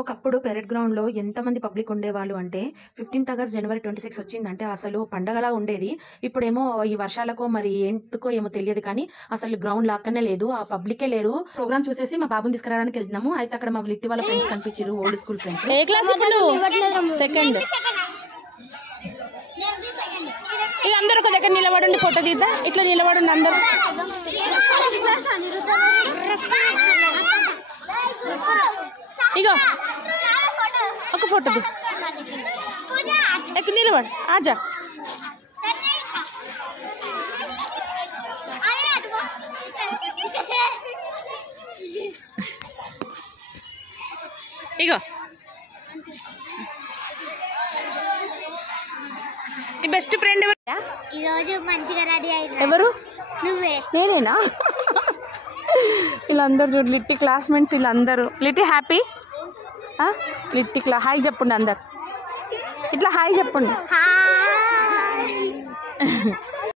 ఒకప్పుడు పెరెడ్ గ్రౌండ్లో ఎంతమంది పబ్లిక్ ఉండేవాళ్ళు అంటే 15th ఆగస్ట్ జనవరి 26 వచ్చిందంటే అసలు పండగలా ఉండేది. ఇప్పుడేమో ఈ వర్షాలకో మరి ఎందుకో ఏమో తెలియదు కానీ అసలు గ్రౌండ్ లాక్కనే లేదు, ఆ పబ్లికే లేరు. ప్రోగ్రామ్ చూసేసి మా బాబుని తీసుకురావడానికి వెళ్తున్నాము. అయితే అక్కడ మా లిట్టి వాళ్ళ ఫ్రెండ్స్ కనిపించారు, ఓల్డ్ స్కూల్ ఫ్రెండ్స్. ఏ క్లాస్ సెకండ్. ఇక అందరు ఒక దగ్గర నిలబడండి, ఫోటో తీద్దా. ఇట్లా నిలబడండి అందరు. ఇగో ఒక ఫోటో తీ. ఎక్కువ నిలబడు. ఆజా ఇగో నీ బెస్ట్ ఫ్రెండ్ ఎవరు? ఈరోజు మంచిగా రెడీ అయ్యింది. ఎవరు? నువ్వే. నేనేనా? వీళ్ళందరూ చూడు, లిట్టి క్లాస్మేట్స్ వీళ్ళందరూ. లిట్టి హ్యాపీ? లిట్టి హాయ్ చెప్పండి అందరు. ఇట్లా హాయ్ చెప్పండి.